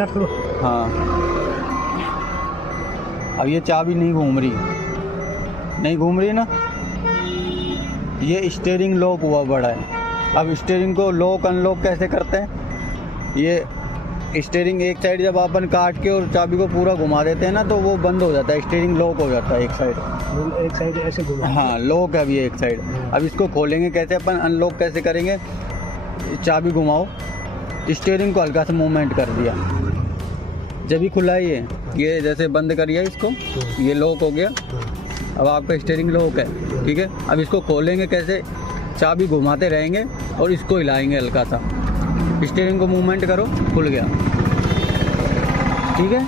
Start करो। हाँ, अब ये चाबी नहीं घूम रही ना, ये स्टीयरिंग लॉक हुआ बड़ा है। अब स्टीयरिंग को लॉक अनलॉक कैसे करते हैं? ये स्टीयरिंग एक साइड जब अपन काट के और चाबी को पूरा घुमा देते हैं ना, तो वो बंद हो जाता है, स्टीयरिंग लॉक हो जाता है एक साइड। ऐसे घुमा। हाँ, लॉक है अभी एक साइड। अब इसको खोलेंगे कैसे अपन, अनलॉक कैसे करेंगे? चाबी घुमाओ, स्टीयरिंग को हल्का सा मूवमेंट कर दिया, जब ही खुला ये जैसे बंद करिए इसको, ये लॉक हो गया। अब आपका स्टीयरिंग लॉक है, ठीक है। अब इसको खोलेंगे कैसे? चाबी घुमाते रहेंगे और इसको हिलाएंगे हल्का सा, स्टीयरिंग को मूवमेंट करो, खुल गया, ठीक है।